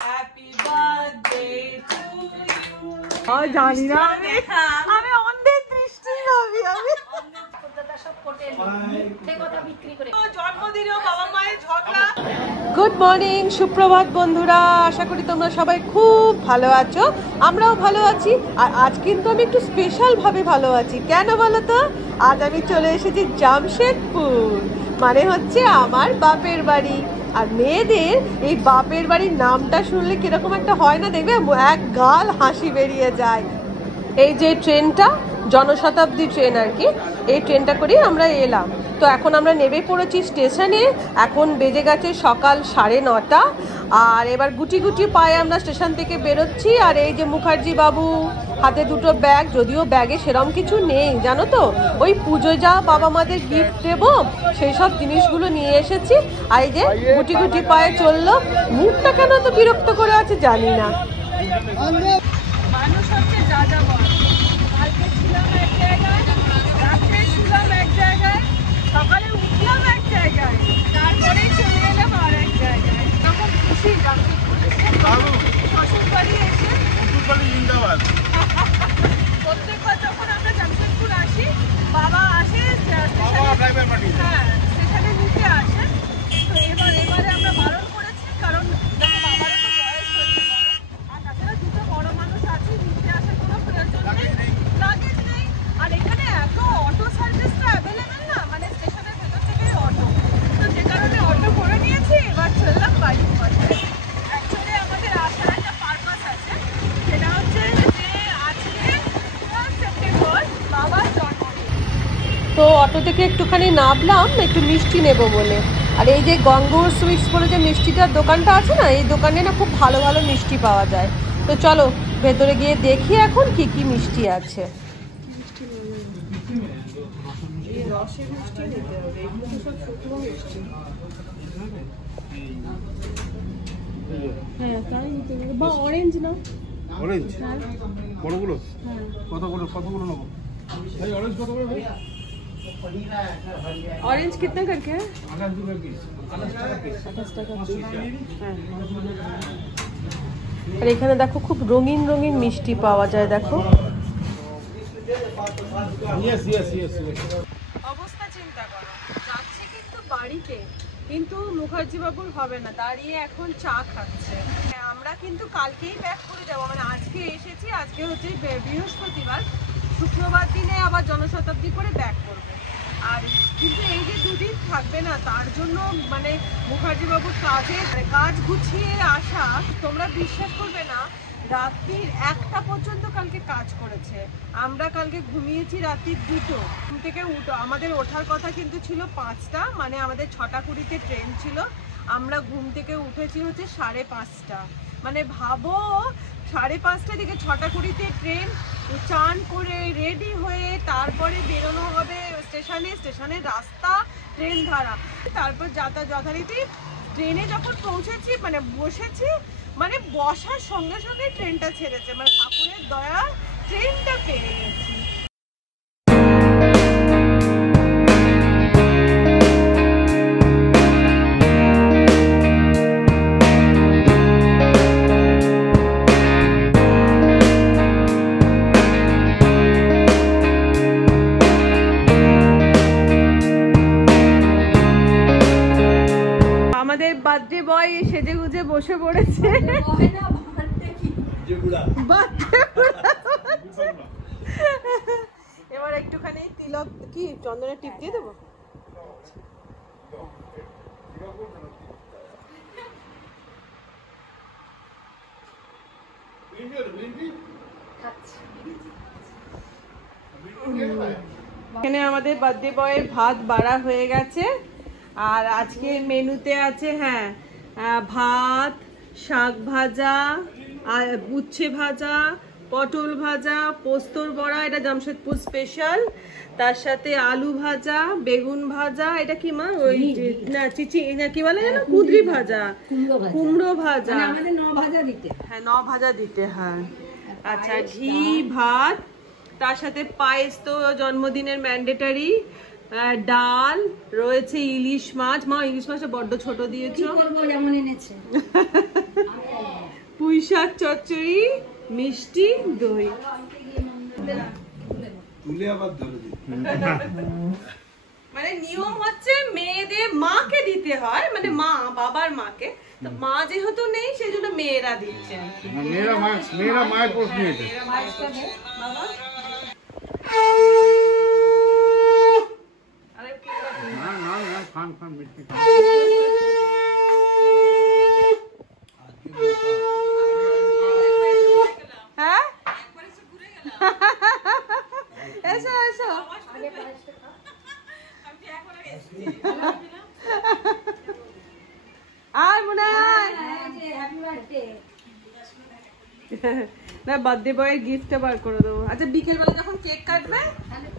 Happy birthday to you. জানি না আমি অন্ধের দৃষ্টি ভাবি আমি জন্মদিনেও বাবা মায়ের ঝগড়া। গুড মর্নিং, সুপ্রভাত বন্ধুরা, আশা করি তোমরা সবাই খুব ভালো আছো। আমরাও ভালো আছি। আর আজ কিন্তু আমি একটু স্পেশাল ভাবে ভালো আছি। কেন বলো তো? আজ আমি চলে এসেছি জামশেদপুর, মানে হচ্ছে আমার বাপের বাড়ি। আর মেয়েদের এই বাপের বাড়ির নামটা শুনলে কিরকম একটা হয় না, দেখবে এক গাল হাসি বেরিয়ে যায়। এই যে ট্রেনটা, জনশতাব্দী ট্রেন আর কি, এই ট্রেনটা করেই আমরা এলাম। তো এখন আমরা নেমে পড়েছি স্টেশনে। এখন বেজে গেছে সকাল 9:30। আর এবার গুটি গুটি পায়ে আমরা স্টেশন থেকে বেরোচ্ছি। আর এই যে মুখার্জি বাবু, হাতে দুটো ব্যাগ, যদিও ব্যাগে সেরম কিছু নেই জানো তো, ওই পুজোয় যা বাবা মাদের গিফট দেবো সেই সব জিনিসগুলো নিয়ে এসেছি। আর এই যে গুটি গুটি পায়ে চললো। মুখটা কেন তো বিরক্ত করে আছে জানি না। মানুষ হচ্ছে যা যা বলে। কালকে ছিলাম এক জায়গায়, রাত্রে ছিলাম এক জায়গায়, সকালে উঠলাম এক জায়গায়, তারপরেই চলে এলাম আর এক জায়গায়। তখন খুশি শ্বশুর বাড়ি এসে। প্রত্যেকবার যখন আমরা জামশেদপুর আসি, বাবা আসে স্টেশনে নিতে আসে। তো এবারে আমরা বারণ করেছি, কারণ বাবার তো বয়স হচ্ছে, আর তাছাড়া দুটো বড় মানুষ আছে, নিতে আসার কোনো প্রয়োজন নেই, লাগেজ নেই। আর এখানে এত অটো সার্ভিসটা অ্যাভেলেবেল না, মানে স্টেশনের ভেতর থেকেই অটো। তো যে কারণে অটো করে নিয়েছি, এবার চললাম বাড়ির পথে। অ্যাকচুয়ালি আমাদের আসার একটা পারপাস আছে, সেটা হচ্ছে যে আজকে 12 সেপ্টেম্বর বাবার জন্মদিন। তো অটো থেকে একটুখানি নামলাম একটু মিষ্টি নেব বলে। আর এই যে গঙ্গোর সুইটস বলে যে মিষ্টিটার দোকানটা আছে না, এই দোকানে না খুব ভালো ভালো মিষ্টি পাওয়া যায়। তো চলো ভেতরে গিয়ে দেখি এখন কি কি মিষ্টি আছে। হ্যাঁ তাই নিতে হবে, বা অরেঞ্জ নাও। অরেঞ্জ বড়গুলো? হ্যাঁ। কতগুলো নেবো ভাই? অরেঞ্জ কত করে ভাই? ऑरेंज कितना करके है? 28 रुपए पीस। 28 টাকা পিস। হ্যাঁ। আর এখানে দেখো খুব রঙিন রঙিন মিষ্টি পাওয়া যায়, দেখো। অবস্থা চিন্তা করো, যাচ্ছে কিন্তু বাড়িতে, কিন্তু মুখার্জি বাবুর হবে না, দাঁড়িয়ে এখন চা খাচ্ছে। আমরা কিন্তু কালকেই ব্যাক করে যাবো, মানে আজকে এসেছি, আজকে হচ্ছে বৃহস্পতিবার, শুক্রবার দিনে আবার জনশতাব্দী করে ব্যাক করবো। আর কিন্তু এই যে দুদিন থাকবে না, তার জন্য মানে মুখার্জি বাবুর কাজ গুছিয়ে আসা, তোমরা বিশ্বাস করবে না, রাত্রির 1টা পর্যন্ত কালকে কাজ করেছে। আমরা কালকে ঘুমিয়েছি রাত্রির 2টো। ঘুম থেকে আমাদের ওঠার কথা কিন্তু ছিল 5টা, মানে আমাদের 6টা 20-তে ট্রেন ছিল। আমরা ঘুম থেকে উঠেছি হচ্ছে 5:30। মানে ভাবো, 5:30 থেকে 6টা 20-তে ট্রেন, চান করে রেডি হয়ে তারপরে বেরোনো হবে স্টেশনের রাস্তা, ট্রেন ধরা, তারপর যথারীতি ট্রেনে যখন পৌঁছেছি, মানে বসেছি, মানে বসার সঙ্গে সঙ্গে ট্রেনটা ছেড়েছে, মানে ঠাকুরের দয়া ট্রেনটা পেয়ে গেছি। বার্থডে বয় সেজে গুজে বসে পড়েছে। এবার একটুখানি তিলক কি চন্দনের টিপ দিয়ে দেবো। এখানে আমাদের বার্থডে বয়ের ভাত বাড়া হয়ে গেছে। আর আজকে মেনুতে আছে ভাত, শাক ভাজা, উচ্ছে ভাজা, পটল ভাজা, পোস্তর বড়া, এটা জামশেদপুর স্পেশাল, তার সাথে আলু ভাজা, বেগুন ভাজা, এটা কি মা ওই না চিচি না কি বলে যেন, কুঁদরি ভাজা, কুমড়ো ভাজা, আমাদের 9 ভাজা দিতে, হ্যাঁ 9 ভাজা দিতে হয়। আচ্ছা, ঘি ভাত, তার সাথে পায়েস তো জন্মদিনের ম্যান্ডেটারি, ডাল রয়েছে, ইলিশ মাছ। মা ইলিশ মাছটা বড্ড ছোট দিয়েছো, কি করব যেমন এনেছে। পুঁই শাক চচ্চড়ি, মিষ্টি, দই। মানে নিয়ম হচ্ছে মেয়েদের মাকে দিতে হয়, মানে মা বাবার মাকে, তো মা যেহেতু নেই সেই জন্য মেয়েরা দিচ্ছে। মেয়েরা মায়ের পোস্ট নিয়েছে। বাবা খান খান মিষ্টি খান। হ্যাঁ এসো এসো। আর মনে হয় না বার্থডে বয়ের গিফট বার করে দেবো। আচ্ছা বিকেল বেলা যখন কেক কাটবে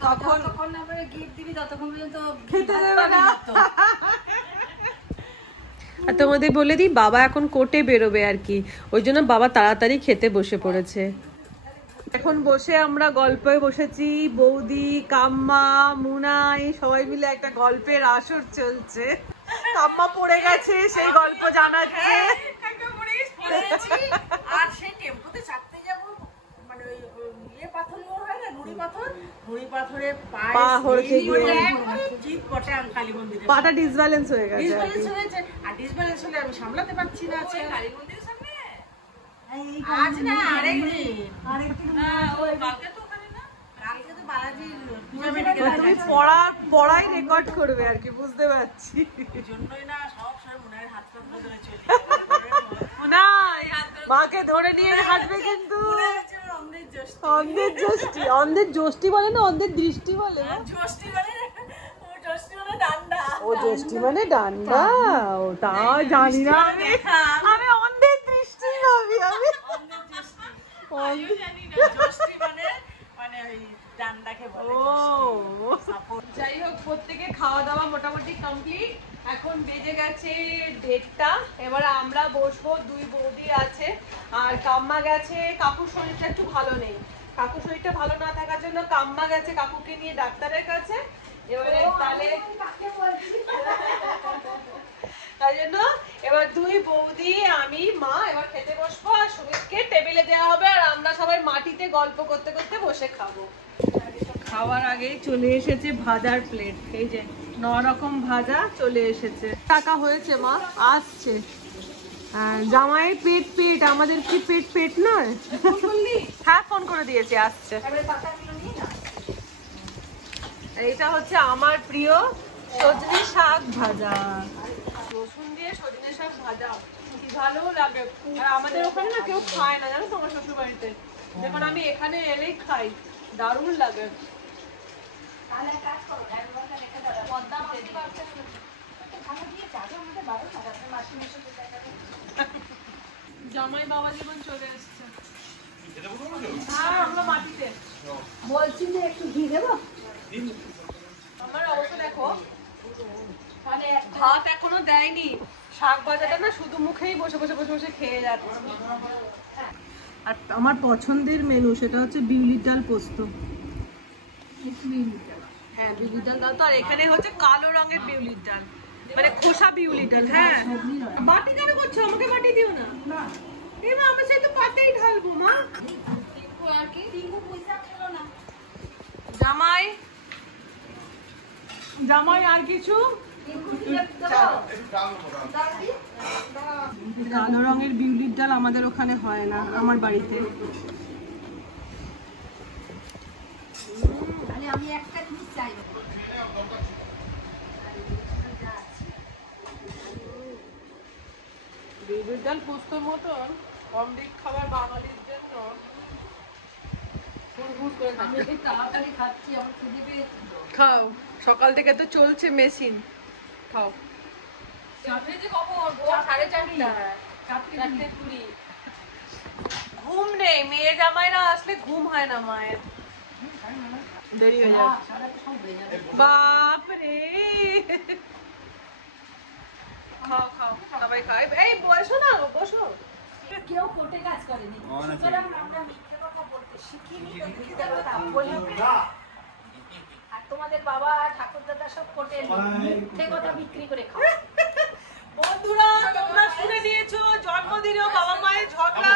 তখন গিফট দিবি, ততক্ষণ পর্যন্ত খেতে দেবে না। আর তোমাদের বলে দিই, বাবা এখন কোর্টে বেরোবে আর কি, ওই জন্য বাবা তাড়াতাড়ি খেতে বসে পড়েছে। এখন বসে আমরা গল্পে বসেছি, বৌদি, কাম্মা, মুনাই সবাই মিলে একটা গল্পের আসর চলছে। কাম্মা পড়ে গেছে, সেই গল্প জানাচ্ছে। আর সেই টেম্পোতে চাপতে যাব, মানে ওই ইয়ে পাথর হয় না, নুড়ি পাথরে পা হড়কে গিয়ে ঠিক পটে কালী মন্দিরে পাটা ডিসব্যালেন্স হয়ে গেছে। ডিসব্যালেন্স হয়েছে, আর ডিসব্যালেন্স হলে আমি সামলাতে পারছি না। আছে কালী মন্দিরের সামনে আজ না আরেকদিন ওই কালকে তো ওখানে না, কালকে তো বালাজির পূজা মেডিকেল। তুমি পড়াই রেকর্ড করবে আর কি, বুঝতে পারছি। এই জন্যই না সব সময় মনের হাতটা ধরে চলি। মুনাই মাকে ধরে নিয়ে হাঁটবে কিন্তু। অন্ধের জ্যোষ্ঠী, অন্ধের জ্যোষ্ঠী বলে না, অন্ধের দৃষ্টি বলে। ও জ্যোষ্ঠী মানে ডান্ডা, ওটা জানি না আমি অন্ধের দৃষ্টি ভাবি। আমি যাই হোক, প্রত্যেকে খাওয়া দাওয়া মোটামুটি কমপ্লিট। এখন বেজে গেছে 1:30। এবার আমরা বসবো, 2 বৌদি আছে আর কাম্মা গেছে। কাকুর শরীরটা একটু ভালো নেই, কাকুর শরীরটা ভালো না থাকার জন্য কাম্মা গেছে কাকুকে নিয়ে ডাক্তারের কাছে। এবারে তাই জন্য এবার 2 বৌদি, আমি, মা এবার খেতে বসবো। আর সুমিতকে টেবিলে দেওয়া হবে, আর আমরা সবাই মাটিতে গল্প করতে করতে বসে খাবো। খাওয়ার আগেই চলে এসেছে ভাজার প্লেট, এই যে 9 রকম ভাজা চলে এসেছে। টাকা হয়েছে মা, আসছে। জামাইয়ের পেট, আমাদের কি পেট নয়? হ্যাঁ ফোন করে দিয়েছি, আসছে। এটা হচ্ছে আমার প্রিয় সজনে শাক ভাজা, রসুন দিয়ে সজনে শাক ভাজা, কি ভালো লাগে। আর আমাদের ওখানে না কেউ খায় না, জানো তো, আমার শ্বশুর বাড়িতে। যখন আমি এখানে এলেই খাই, দারুণ লাগে। জামাই বাবা জীবন চলে এসছে। হ্যাঁ আমরা মাটিতে বলছি যে একটু ঘি দেবো। আমার অবস্থা দেখো, মানে ভাত এখনো দেয়নি, শাক ভাজাটা না শুধু মুখেই বসে বসে বসে বসে খেয়ে যাচ্ছে। আর আমার পছন্দের মেনু সেটা হচ্ছে বিউলির ডাল পোস্ত। হ্যাঁ বিউলির ডাল দাও তো। আর এখানে হচ্ছে কালো রঙের বিউলির ডাল, মানে খোসা বিউলির ডাল। হ্যাঁ বাটি কেন করছো, আমাকে বাটি দিও না। এই মা আমরা সেই তো পাতেই ঢালবো মা। জামাই জামাই আর কিছু কালো রঙের বিউলির ডাল আমাদের ওখানে হয় না, আমার বাড়িতে। আমি একটা জিনিস চাই, বিউলির ডাল পোস্তর মতন অমৃত খাবার বাঙালির জন্য। তাড়াতাড়ি খাচ্ছি, আমার খিদে পেয়েছে। খাও, সকাল থেকে তো চলছে মেশিন, খাও। ঘুম নেই, মেয়ে জামাইরা আসলে ঘুম হয় না মায়ের, দেরি হয়ে যায়। বাপরে খাও খাও সবাই খাও। এই বসো না, বসো। কেউ কোর্টে কাজ করেনি, সুতরাং আমরা মিথ্যে কথা বলতে শিখিনি, মিথ্যে কথা বলি। আর তোমাদের বাবা ঠাকুর দাদা সব কোর্টে মিথ্যে কথা বিক্রি করে খাও। বন্ধুরা তোমরা শুনে নিয়েছো, জন্মদিনেও বাবা মায়ের ঝগড়া।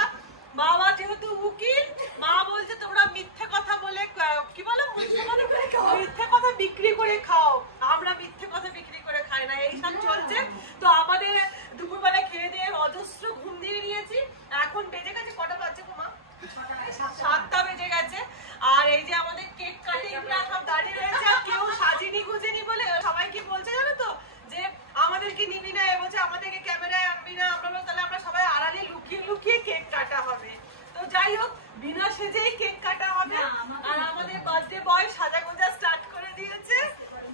বেজে গেছে, কটা বাজছে মা? 7টা বেজে গেছে। আর এই যে আমাদের কেক কাটিংরা সব দাঁড়িয়ে রয়েছে, আর কেউ সাজিনি গুজেনি বলে সবাই কি বলছে জানো তো, যে আমাদেরকে নিবি না, এ বলছে আমাদেরকে ক্যামেরায় আনবি না। আমরা বললাম তাহলে আমরা সবাই আড়ালে লুকিয়ে লুকিয়ে কেক কাটা হবে। তো যাই হোক, বিনা সেজেই কেক কাটা হবে। আর আমাদের বার্থডে বয় সাজা গোজা স্টার্ট করে দিয়েছে।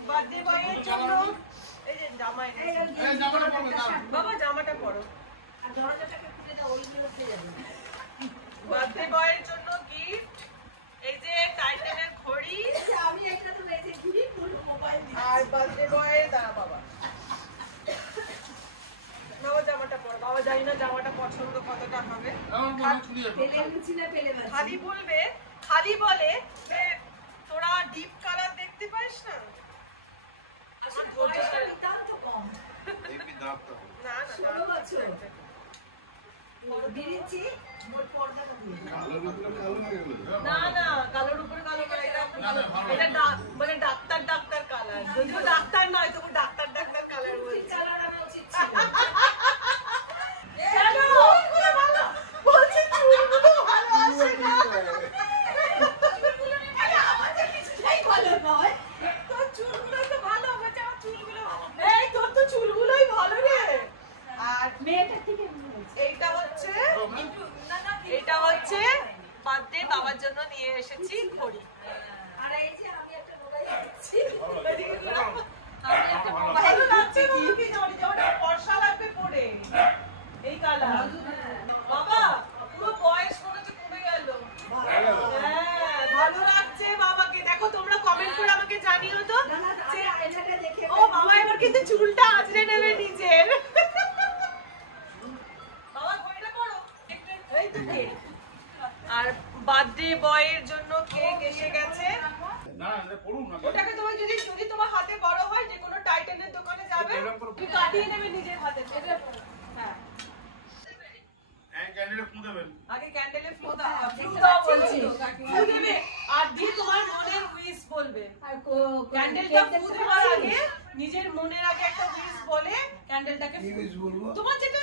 বার্থডে বয়ের জন্য এই যে জামাই, বাবা জামাটা পরো। আর দরজাটাকে খুলে দাও, ওইগুলো খেয়ে যাবে। বার্থডে বয়ের জন্য গিফট, এই যে টাইটানের ঘড়ি। আমি একটা তো রেখেছি, ফুল মোবাইল দিয়ে। আর বার্থডে বয়ের দাঁড়া বাবা, বাবা জামাটা পরো। বাবা জানি না জামাটা পছন্দ কতটা হবে। পেলে লুচি না পেলে ভাজি? খালি বলবে, খালি বলে যে তোরা ডিপ কালার দেখতে পাস না। আসলে বয়সটা নিতান্ত তো কম। না না 16 বছর। বিরিঞ্চি, মোর পর্দাটা দিয়ে। না না, কালোর উপরে কালো করে, এটা মানে ডাক্তার ডাক্তার কালার। যদিও ডাক্তার নয়, তবু ডাক্তার ডাক্তার কালার বলছে। কালার আনা উচিত ছিল। কেন? চুলগুলো ভালো। বলছে চুলগুলো ভালো আসে না। চুলগুলো নিয়ে গেলে আমাদের কিছুটাই ভালো নয়। তোর চুলগুলো তো ভালো, বলছে আমার চুলগুলো ভালো। এই তোর তো চুলগুলোই ভালো রে। আর মেয়েটার থেকে মনে হচ্ছে। এইটা হচ্ছে, না না, এটা হচ্ছে বার্থডে বাবার জন্য নিয়ে এসেছি ঘড়ি। আর এই যে আমি একটা মোবাইল দিচ্ছি। এদিকে ঘোরো। আমি একটা মোবাইল ভালো লাগছে বাবাকে, যেমন বর্ষা লাগবে পরে এই কালার। বাবা পুরো বয়স মনে হচ্ছে কমে গেল। হ্যাঁ, ভালো লাগছে বাবাকে। দেখো তোমরা কমেন্ট করে আমাকে জানিও তো। না না, যে আয়নাটা দেখে ও বাবা এবার কিন্তু চুলটা আঁচড়ে নেবে নিজের। বাবা ঘড়িটা পরো। এই তো কেক। আর বার্থডে বয়ের জন্য কেক এসে গেছে। ওটাকে তোমার যদি তোমার হাতে বড় হয়, যে কোনো টাইটানের দোকানে যাবে, তুমি কাটিয়ে নেবে নিজের হাতে। হ্যাঁ, আগে ক্যান্ডেলে ফ্লু দাও বলছি, ফ্লু দেবে আর দিয়ে তোমার মনের উইশ বলবে। আর ক্যান্ডেলটা ফ্লু দেওয়ার আগে নিজের মনের আগে একটা উইশ বলে ক্যান্ডেলটাকে তোমার যেটা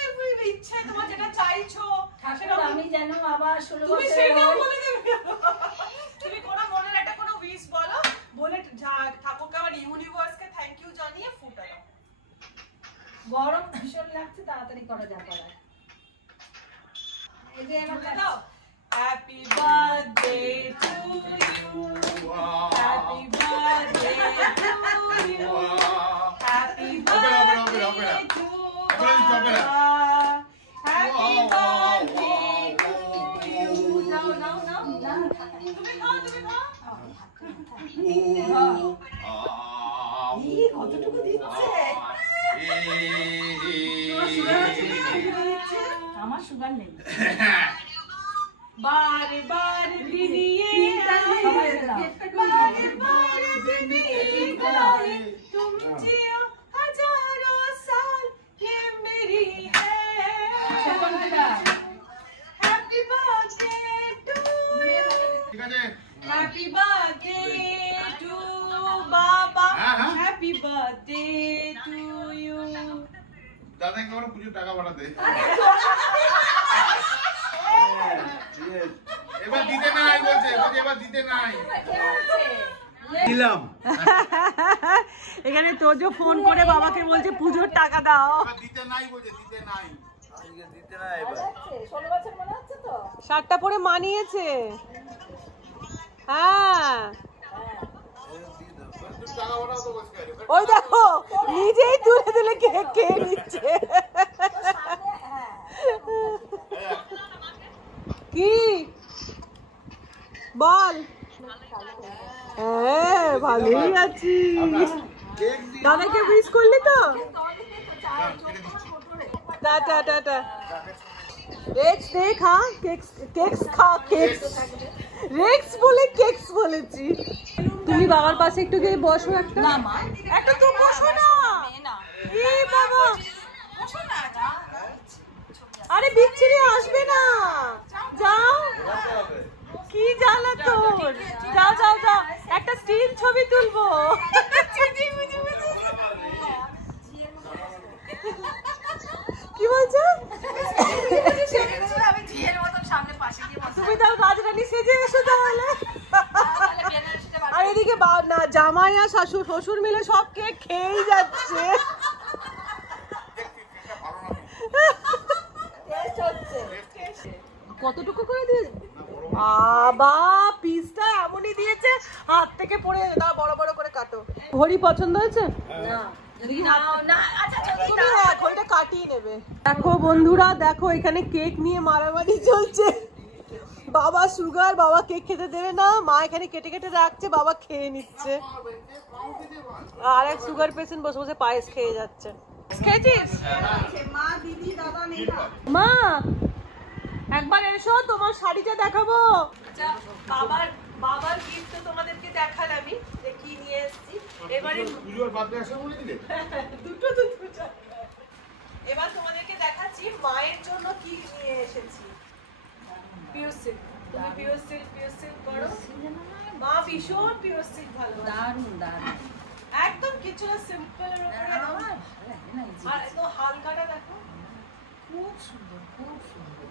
ইচ্ছা, তোমার যেটা চাইছো সেটা আমি যেন আবার 16 তুমি বছর সেটাও বলে দেবে। তুমি কোনো মনের একটা কোনো উইশ বলো, বলে ঠাকুরকে আবার ইউনিভার্সকে থ্যাংক ইউ জানিয়ে ফুটা দাও। গরম ভীষণ লাগছে, তাড়াতাড়ি করা যা করার। এই যে আমার ফুটা দাও। Happy birthday to you, happy birthday to you, happy birthday to বাবা, হ্যাপি বার্থডে টু ইউ। নাও নাও নাও, তুমি খাও তুমি খাও। কতটুকু দিচ্ছে? আমার সুগার নেই। बार बार दिन ये आए, बार बार दिन ये आए, तुम जियो हजारों साल, ये मेरी है। Happy birthday to, happy birthday to बाबा, हैप्पी बर्थडे टू यू। दादा के बारे पूछो टाका बढ़ा दे। এবার দিতে নাই বলছে, এবার দিতে নাই দিলাম। এখানে তোজো ফোন করে বাবাকে বলছে পুজোর টাকা দাও। এবার দিতে নাই বলছে, দিতে নাই। আজকে দিতে নাই এবার। 16 বছর মনে হচ্ছে তো? শার্টটা পরে মানিয়েছে। হ্যাঁ টাকা বাড়াও তো বসে গেল। ওই দেখো নিজেই তুলে তুলে কেক খেয়ে নিচ্ছে। কি বল? হ্যাঁ ভালোই আছি। দাদাকে উইশ করলি তো? Tata tata. রেক্স দে খা, কেকস খা, কেকস। রেক্স বলে কেকস বলেছি। তুমি বাবার পাশে একটু গিয়ে বসো একটা। না মা, একটা তো বসো না। এ বাবা, আরে বিচ্ছিরি আসবে না, যাও। কি জ্বালা তোর, যাও যাও যাও, একটা স্টিল ছবি তুলবো। কি বলছো? আমি ঝিয়ের মতো জামাই আর শ্বশুর মিলে সব কেক খেয়েই যাচ্ছে। টেস্ট হচ্ছে। কতটুকু করে দিয়েছে বাবা, পিসটা এমনই দিয়েছে হাত থেকে পড়ে। দাও বড় বড় করে কাটো। ঘড়ি পছন্দ হয়েছে? না যদি নাও না, আচ্ছা যদি তুমি নাও, ঘড়িটা কাটিয়ে নেবে। দেখো বন্ধুরা, দেখো এখানে কেক নিয়ে মারামারি চলছে। বাবা সুগার, বাবা কেক খেতে দেবে না, মা এখানে কেটে কেটে রাখছে, বাবা খেয়ে নিচ্ছে। আর এক সুগার পেশেন্ট বসে বসে পায়েস খেয়ে যাচ্ছে। খেয়েছিস? মা দিদি দাদা নেই। মা একবার এসো, তোমার শাড়িটা দেখাবো। বাবার বাবার গিফট তো তোমাদেরকে দেখালামই যে কি নিয়ে এসেছি। এবারে দুটো এবার তোমাদেরকে দেখাচ্ছি মায়ের জন্য কি নিয়ে এসেছি। পিওর সিল্ক, তুমি পিওর সিল্ক করো। মা ভীষণ পিওর সিল্ক ভালো, দারুণ দারুণ। একদম কিছু না, সিম্পল এর উপরে। আমার ভালো লাগে না এই আর জিনিস। এত হালকাটা দেখো, খুব সুন্দর খুব সুন্দর।